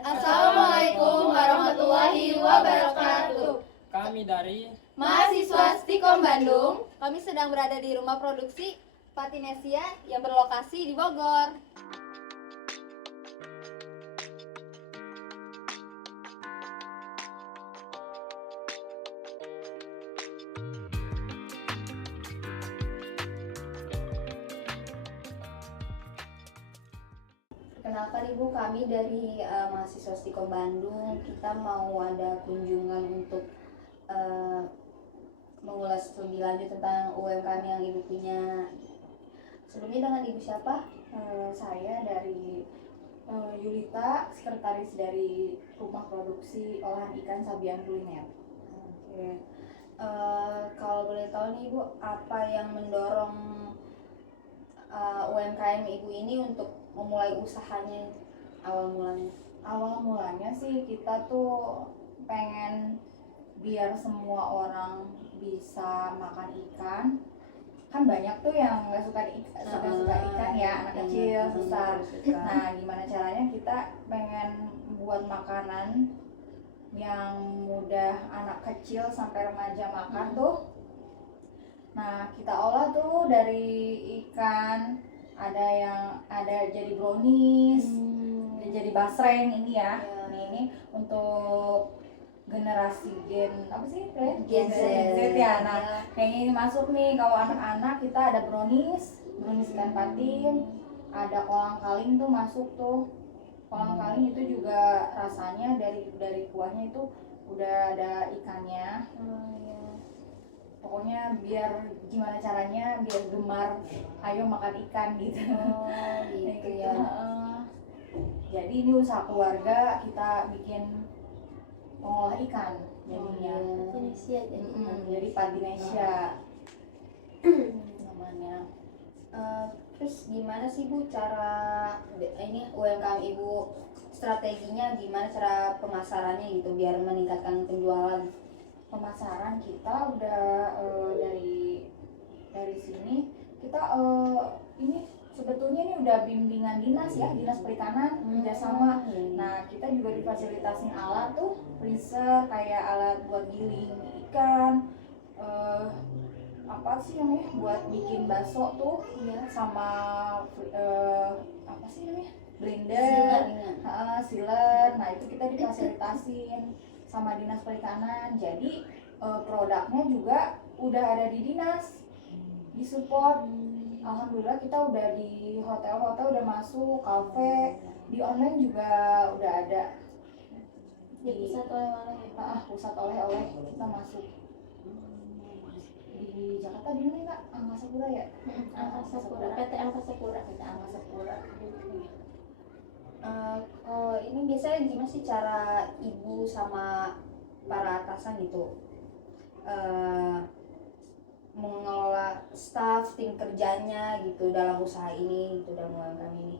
Assalamualaikum warahmatullahi wabarakatuh. Kami dari Mahasiswa Stikom Bandung. Kami sedang berada di rumah produksi Patinesia yang berlokasi di Bogor. Perkenalkan Ibu, kami dari mahasiswa Stikom Bandung. Kita mau ada kunjungan untuk mengulas lebih lanjut tentang UMKM yang Ibu punya. Sebelumnya dengan Ibu siapa? Saya dari Yulita, sekretaris dari Rumah Produksi Olahan Ikan Sabian Kuliner. Oke. Kalau boleh tahu nih Ibu, apa yang mendorong UMKM Ibu ini untuk memulai usahanya awal mulanya? Awal mulanya sih kita tuh pengen biar semua orang bisa makan ikan. Kan banyak tuh yang nggak suka ikan ya, anak kecil susah. Nah, gimana caranya kita pengen buat makanan yang mudah anak kecil sampai remaja makan tuh. Nah, kita olah tuh dari ikan, ada jadi brownies, jadi basreng ini ya. Ini untuk generasi gen apa sih? Gen Z ya. Nah, kayaknya ini masuk nih kalau anak-anak. Kita ada brownies ikan patin, ada kolang kaling tuh masuk tuh. Kolang kaling itu juga rasanya dari kuahnya itu udah ada ikannya. Pokoknya biar gimana caranya biar gemar ayo makan ikan gitu. Gitu ya. Jadi ini usaha keluarga, kita bikin pengolah ikan jadinya. Patinesia Jadi Patinesia namanya. Terus gimana sih Bu cara ini UMKM Ibu, strateginya gimana, cara pemasarannya gitu biar meningkatkan penjualan? Pemasaran kita udah dari sini kita ini sebetulnya ini udah bimbingan dinas ya, dinas perikanan kerjasama. Nah, kita juga difasilitasin alat tuh, freezer kayak alat buat giling ikan, apa sih namanya buat bikin bakso tuh, sama apa sih namanya blender, sealer. Nah, itu kita difasilitasin sama dinas perikanan. Jadi produknya juga udah ada di dinas, disupport. Alhamdulillah kita udah di hotel-hotel udah masuk, kafe, di online juga udah ada. Di pusat oleh-oleh ya? Pusat oleh-oleh kita masuk. Di Jakarta di mana Kak? Angkasa Pura ya? Angkasa Pura, PT Angkasa Pura. Ini biasanya gimana sih cara Ibu sama para atasan gitu mengelola staff, tim kerjanya gitu dalam usaha ini, gitu, dalam UMKM ini?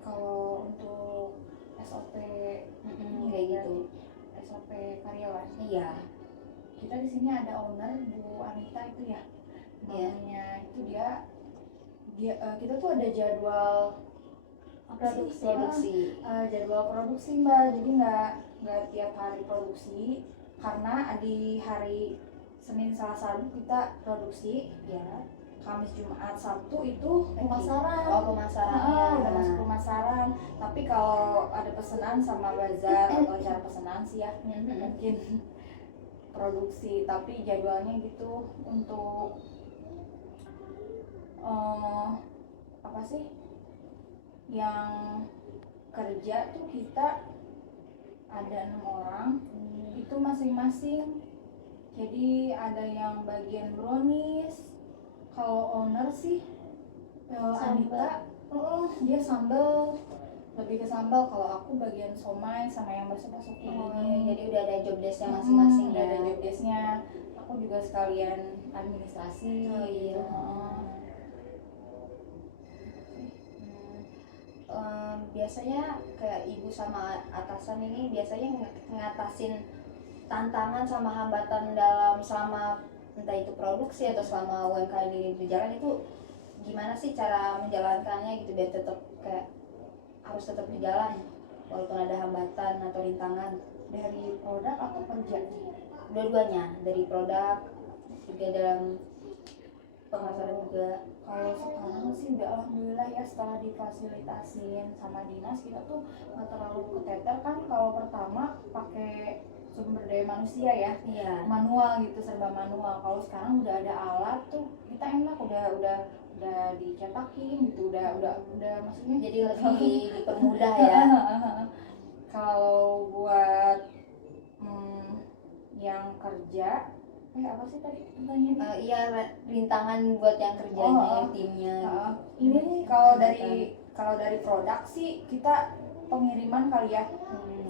Kalau untuk SOP Kayak gitu. SOP karyawan. Iya. Kita di sini ada owner Bu Anita itu ya. Namanya itu dia kita tuh ada jadwal Produksi. Jadwal produksi Mbak. Jadi nggak tiap hari produksi, karena di hari Senin Selasa kita produksi ya. Kamis Jumat Sabtu itu pemasaran. Pemasaran. Udah masuk pemasaran. Tapi kalau ada pesanan sama bazar atau cara pesanan sih ya mungkin produksi, tapi jadwalnya gitu. Untuk apa sih yang kerja tuh kita ada 6 orang, itu masing-masing. Jadi ada yang bagian brownies. Kalau owner sih Anita, dia sambal, lebih ke sambal. Kalau aku bagian somai sama yang bakso-bakso ini. Jadi udah ada job desk-nya masing-masing ya. Ada job desk-nya. Aku juga sekalian administrasi. Biasanya kayak Ibu sama atasan ini biasanya ngatasin tantangan sama hambatan dalam selama entah itu produksi atau selama UMKM ini berjalan, itu gimana sih cara menjalankannya gitu biar tetap kayak harus tetap berjalan? walaupun ada hambatan atau rintangan? Dari produk atau kerja? Dua-duanya, dari produk juga dalam pemasaran juga. Kalau sekarang sih udah alhamdulillah ya, setelah difasilitasin sama dinas kita tuh nggak terlalu keteter kan. Kalau pertama pakai sumber daya manusia ya, Iya. manual gitu, serba manual. Kalau sekarang udah ada alat tuh kita enak, udah dicetakin gitu, udah maksudnya Jadi lebih dipermudah ya. Kalau buat yang kerja, apa sih tadi pertanyaannya? Iya, rintangan buat yang kerjanya, yang timnya. Ini nih kalau dari produk sih kita pengiriman kali ya.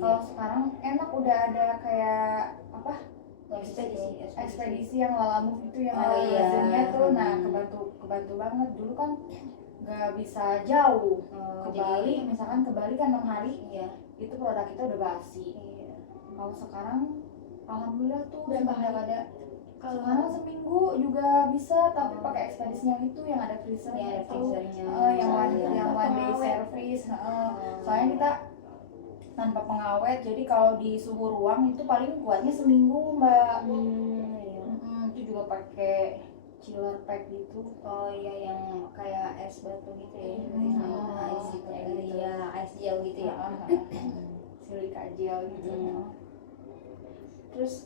Kalau sekarang enak udah ada kayak apa? Ekspedisi yang Lalamove itu yang ada mesinnya tuh. Nah, kebantu banget. Dulu kan nggak bisa jauh ke Bali, misalkan ke Bali kan 6 hari. Iya. Itu produk kita udah basi. Iya. Kalau sekarang alhamdulillah tuh Berapa sudah hari? ada. Sekarang seminggu juga bisa, tapi pakai ekspedisinya itu yang ada freezernya Iya, itu, freezernya. yang one day service. Soalnya kita tanpa pengawet, jadi kalau di suhu ruang itu paling kuatnya seminggu mbak. Iya. Itu juga pakai chiller pack gitu. Oh iya, yang kayak es batu gitu ya. Ice gitu. Iya, ice gel gitu ya. Silika gel gitu. Terus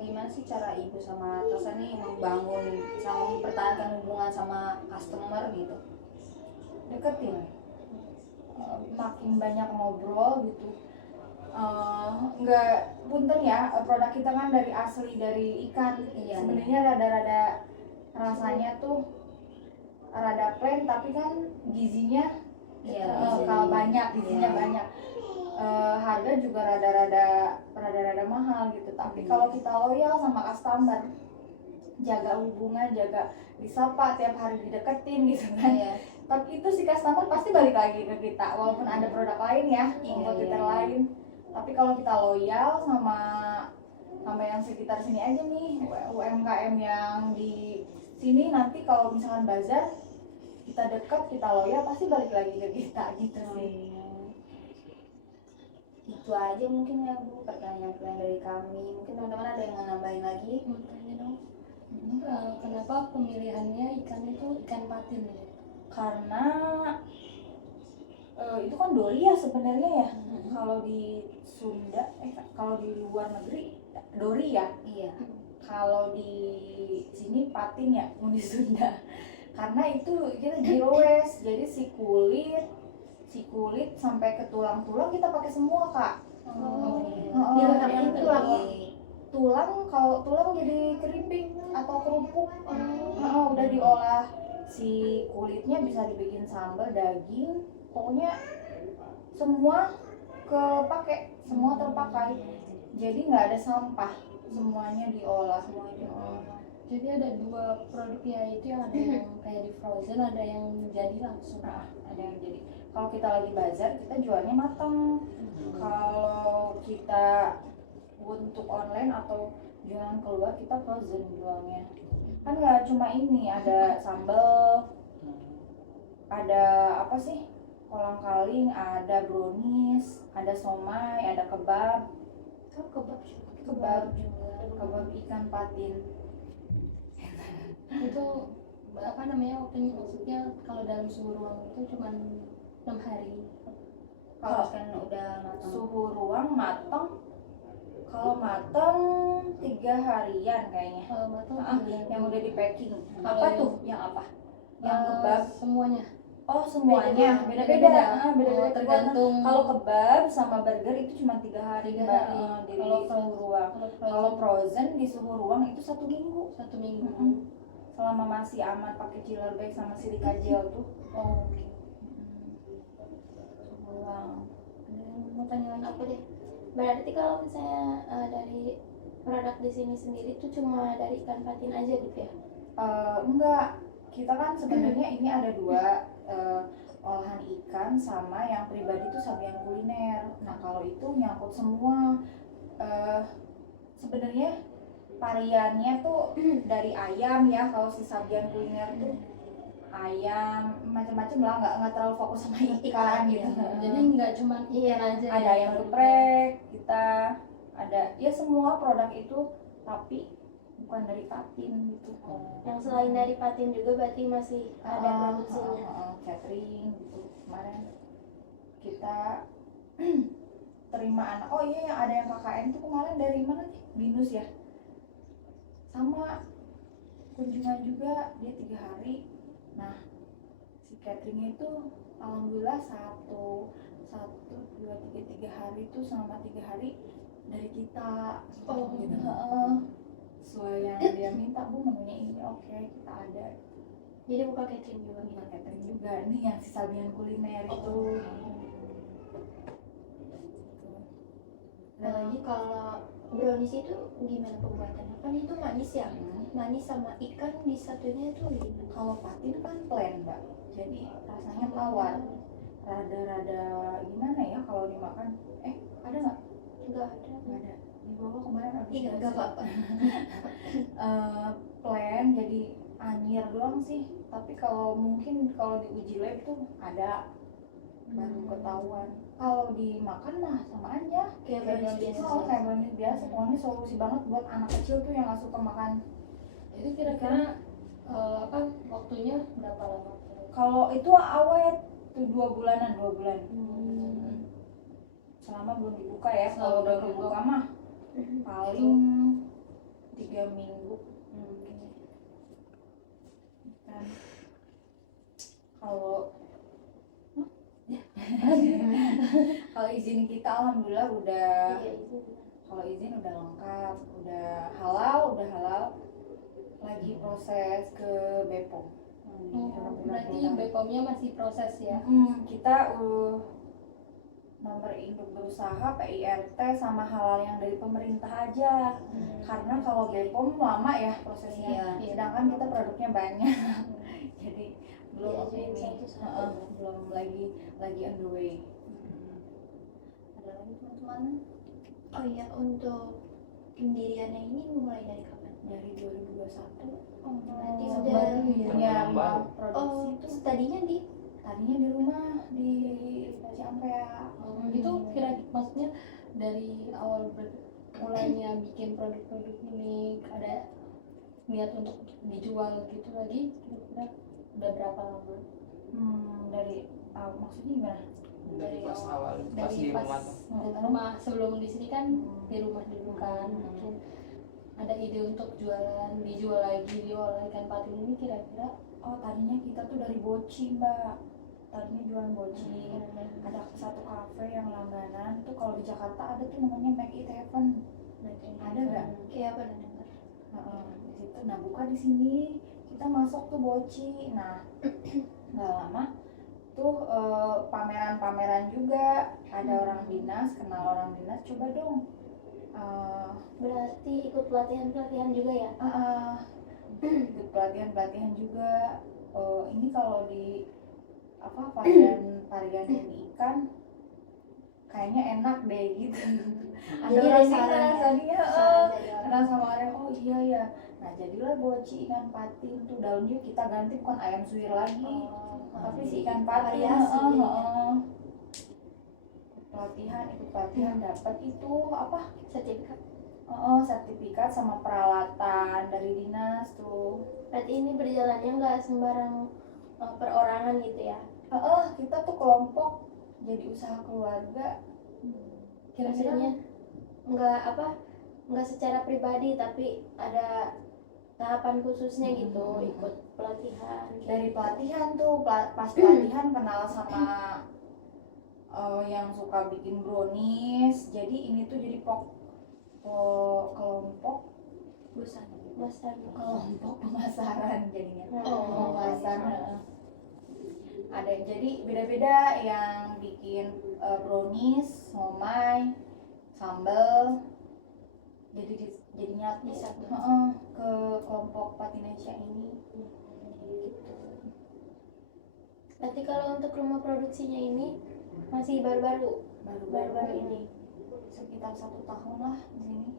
gimana sih cara ibu sama atasan nih membangun sama mempertahankan hubungan sama customer gitu? Deketin, makin banyak ngobrol gitu. Nggak punten ya, produk kita kan dari asli dari ikan. Iya. Sebenarnya rada-rada rasanya tuh rada plain, tapi kan gizinya kalau banyak, gizinya banyak. Harga juga rada-rada mahal gitu. Tapi kalau kita loyal sama customer, jaga hubungan, jaga disapa tiap hari, dideketin gitu kan. Tapi itu si customer pasti balik lagi ke kita walaupun ada produk lain ya, kompetitor lain. Tapi kalau kita loyal sama yang sekitar sini aja nih, UMKM yang di sini, nanti kalau misalkan bazar kita dekat, kita loyal, pasti balik lagi ke kita gitu sih. Itu aja mungkin ya Bu, pertanyaan dari kami. Mungkin teman-teman ada yang mau nambahin lagi? Mau tanya dong, kenapa pemilihannya ikan itu ikan patin ya? Karena itu kan dori ya sebenarnya ya. Kalau di Sunda, kalau di luar negeri dori ya. Iya. Kalau di sini patin ya, mau di Sunda. Karena itu kita zero waste, jadi si kulit sampai ke tulang-tulang kita pakai semua kak. Dilengkapi tulang. Kalau tulang jadi keripik atau kerupuk. Udah diolah, si kulitnya bisa dibikin sambal, daging, pokoknya semua semua terpakai. Jadi nggak ada sampah, semuanya diolah. Jadi ada dua produk ya, itu yang ada yang kayak di frozen, ada yang jadi langsung. Ada yang jadi. Kalau kita lagi bazar, kita jualnya matang. Kalau kita untuk online atau jualan keluar, kita frozen jualnya. Kan nggak cuma ini, ada sambal, ada apa sih, kolang-kaling, ada brownies, ada somai, ada kebab ikan patin. Itu apa namanya, waktunya maksudnya kalau dalam suhu ruang itu cuma 6 hari. Kalau kan udah matang. Suhu ruang matang, kalau matang 3 harian kayaknya. Kalau matang Yang udah di packing. Kalau Apa yang- tuh? Yang apa? Yang kebab? semuanya. Oh semuanya Beda-beda. beda-beda. Tergantung. Kalau kebab sama burger itu cuma 3 hari, 3 Mbak. hari. Di Kalau suhu ruang. Kalau frozen di suhu ruang itu 1 minggu. 1 minggu. Selama masih aman pakai chiller bag sama silika gel tuh. Oh, oke. Suhu ruang. Ada yang mau tanya lagi? Aku deh. Berarti kalau misalnya dari produk di sini sendiri tuh cuma dari ikan patin aja gitu ya? Enggak, kita kan sebenarnya ini ada 2, olahan ikan sama yang pribadi tuh Sabian Kuliner. Nah kalau itu nyangkut semua. Sebenarnya variannya tuh dari ayam ya, kalau si Sabian Kuliner tuh ayam, macam-macam lah, nggak terlalu fokus sama ikan gitu. Jadi nggak cuma ikan aja Ada ya, ayam geprek, kita ada ya semua produk itu, tapi bukan dari patin gitu. Yang selain dari patin juga berarti masih ada produksinya. Catering gitu. Kemarin kita terima anak, oh iya yang ada yang KKN itu kemarin dari mana nih? Binus ya, sama kunjungan juga, dia 3 hari. Nah si cateringnya itu alhamdulillah satu dua tiga hari itu selama 3 hari dari kita. Gitu. Sesuai yang dia minta, Bu menunya ini, oke kita ada. Jadi buka catering juga Kita gitu. catering juga nih yang si Sabian kuliner itu. Nah lagi kalau brownies itu gimana pembuatannya? Kan itu manis ya, manis sama ikan disatunya itu gimana? Kalau patin kan plain Mbak, jadi rasanya tawar, rada-rada gimana ya kalau dimakan. Ada nggak? Enggak ada. Nggak ada. Di bawah kemarin habis Iya nggak apa-apa. plain, jadi anyir doang sih. Tapi kalau mungkin kalau diuji lab tuh ada, baru ketahuan. Kalau dimakan mah sama aja Kayak brownies biasa. kayak brownies biasa. Pokoknya solusi banget buat anak kecil tuh yang nggak suka makan. Itu kira-kira waktunya berapa lama? Kalau itu awet tuh 2 bulanan, 2 bulan. Selama belum dibuka ya. Kalau udah kebuka mah paling 3 minggu. Dan kalau kalau izin kita alhamdulillah udah, Iya, itu. kalau izin udah lengkap, udah halal, lagi proses ke BPOM. Berarti BPOM-nya masih proses ya? Kita nomor induk berusaha, PIRT sama halal yang dari pemerintah aja. Karena kalau BPOM lama ya prosesnya. Iya. Sedangkan kita produknya banyak. Jadi belum Diajuin ini, satu-satu. belum lagi on the way. Ada lagi teman-teman? Oh iya, untuk pendiriannya ini mulai dari kapan? Dari 2021. Berarti Oh, sudah baru ya. Punya Baru. produksi itu tadinya di tadinya di rumah di Ciampea. Itu kira-kira maksudnya dari awal mulainya bikin produk-produk ini ada niat untuk dijual gitu lagi, kira-kira udah berapa lama? Dari maksudnya gimana? Dari pas awal, pas Dari di pas rumah tuh. rumah sebelum di sini kan di rumah dulu kan, mungkin ada ide untuk dijual lagi diolah ikan patin ini kira-kira. Oh tadinya kita tuh dari boci Mbak, tadinya jualan boci. Ada satu kafe yang langganan tuh, kalau di Jakarta ada tuh namanya Make It Heaven. Ada nggak? kayak apa dengar? Di situ. Nah buka di sini, kita masuk tuh boci. Nah nggak lama tuh pameran-pameran juga, ada orang dinas, kenal orang dinas, coba dong. Berarti ikut pelatihan juga ya? Ikut pelatihan juga. Ini kalau di varian ikan kayaknya enak deh gitu. Ada Jadi orang ada saran dinas ya? tadinya Saran dari orang. kenal sama orang, oh iya ya. Nah jadilah boci ikan patin tuh, daunnya kita ganti bukan ayam suwir lagi, tapi si ikan patin. Variasi ya. Ikut pelatihan dapat itu apa? Sertifikat. Sertifikat sama peralatan dari dinas tuh. Berarti ini berjalannya nggak sembarang perorangan gitu ya? Kita tuh kelompok, jadi usaha keluarga. Maksudnya nggak secara pribadi tapi ada tahapan khususnya gitu, ikut pelatihan Dari pelatihan tuh, pas pelatihan kenal sama yang suka bikin brownies. Jadi ini tuh jadi kelompok pemasaran jadinya. Pemasaran. Ada jadi beda-beda yang bikin brownies, somai, sambal. Jadinya Disatu. ke kelompok Patinesia ini. Berarti kalau untuk rumah produksinya ini masih baru-baru ini. Sekitar 1 tahun lah di sini.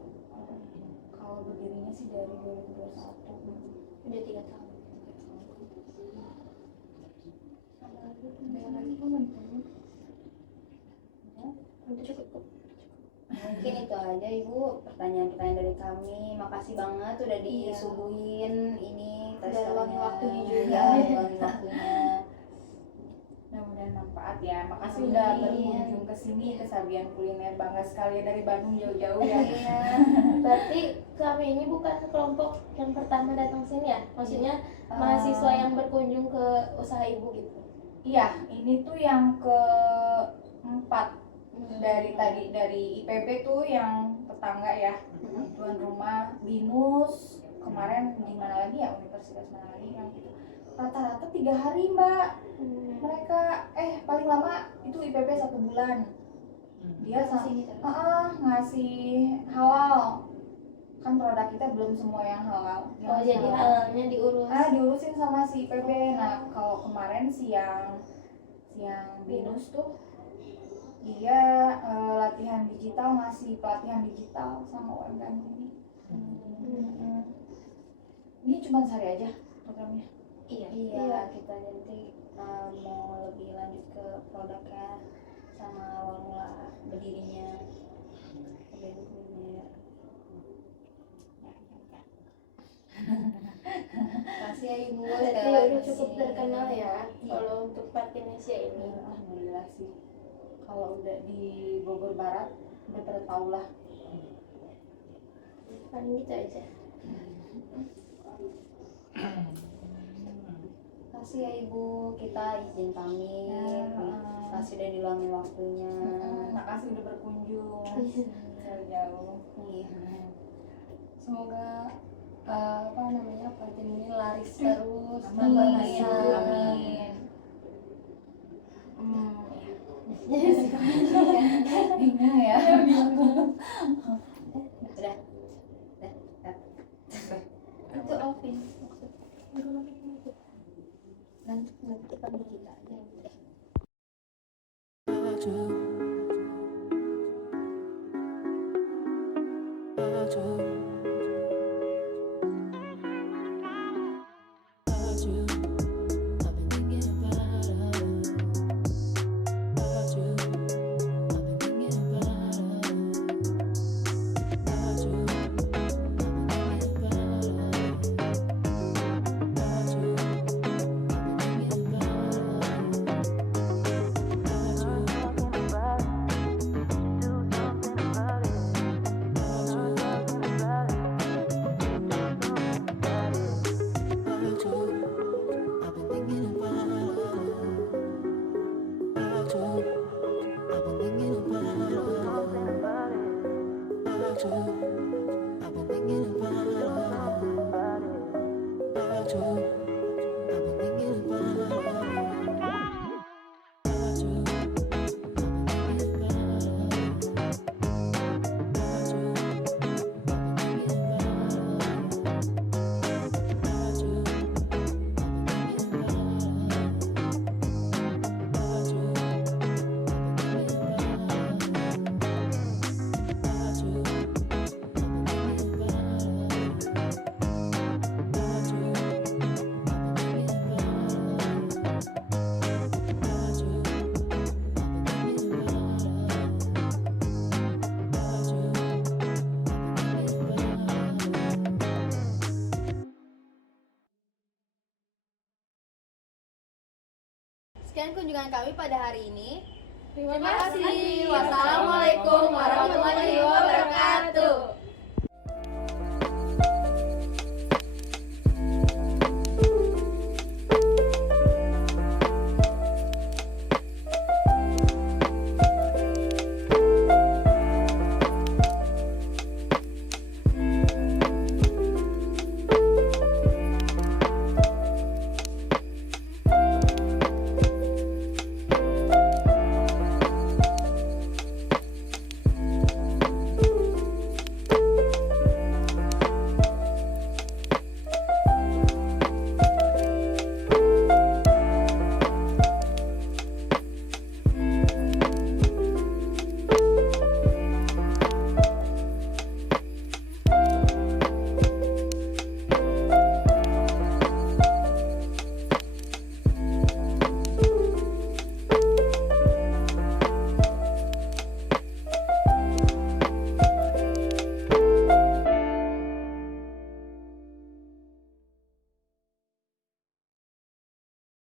Kalau berdirinya sih dari 2021. Udah 3 tahun. Ada lagi kan? Udah cukup. Mungkin itu aja Ibu pertanyaan-pertanyaan dari kami. Makasih banget udah disuguhin ini Udah testernya. luangin waktunya juga. Iya, luangin waktunya. Mudah-mudahan manfaat ya. Makasih udah Amin. berkunjung ke sini ke Sabian Kuliner. Bangga sekali dari Bandung jauh-jauh ya. Iya. Berarti kami ini bukan kelompok yang pertama datang sini ya? Maksudnya mahasiswa yang berkunjung ke usaha ibu gitu. Iya, ini tuh yang keempat dari IPB tuh yang tetangga ya, tuan rumah Binus, kemarin di mana lagi ya, universitas mana lagi yang itu rata-rata 3 hari Mbak mereka, paling lama itu IPB 1 bulan dia ngasih halal, kan produk kita belum semua yang halal. Oh jadi halalnya diurus. Diurusin sama si IPB. Nah kalau kemarin siang Binus tuh dia latihan digital, ngasih pelatihan digital sama UMKM ini. Ini cuma sehari aja programnya. Iya, kita nanti mau lebih lanjut ke produknya sama awal mula berdirinya Sabian Kuliner. Makasih ya Ibu. Berarti sekali udah lagi. cukup terkenal ya kalau untuk Patinesia ini. Alhamdulillah sih. Kalau udah di Bogor Barat udah pada tau lah. Paling gitu aja. Makasih ya Ibu, kita izin pamit. Makasih udah diluangin waktunya. Makasih udah berkunjung jauh-jauh. Iya. Semoga Patin ini laris terus. Amin. Bingung ya. Udah. Itu Alvin. Nanti panggil kita aja. Sekian kunjungan kami pada hari ini. Terima Terima kasih. kasih. Wassalamualaikum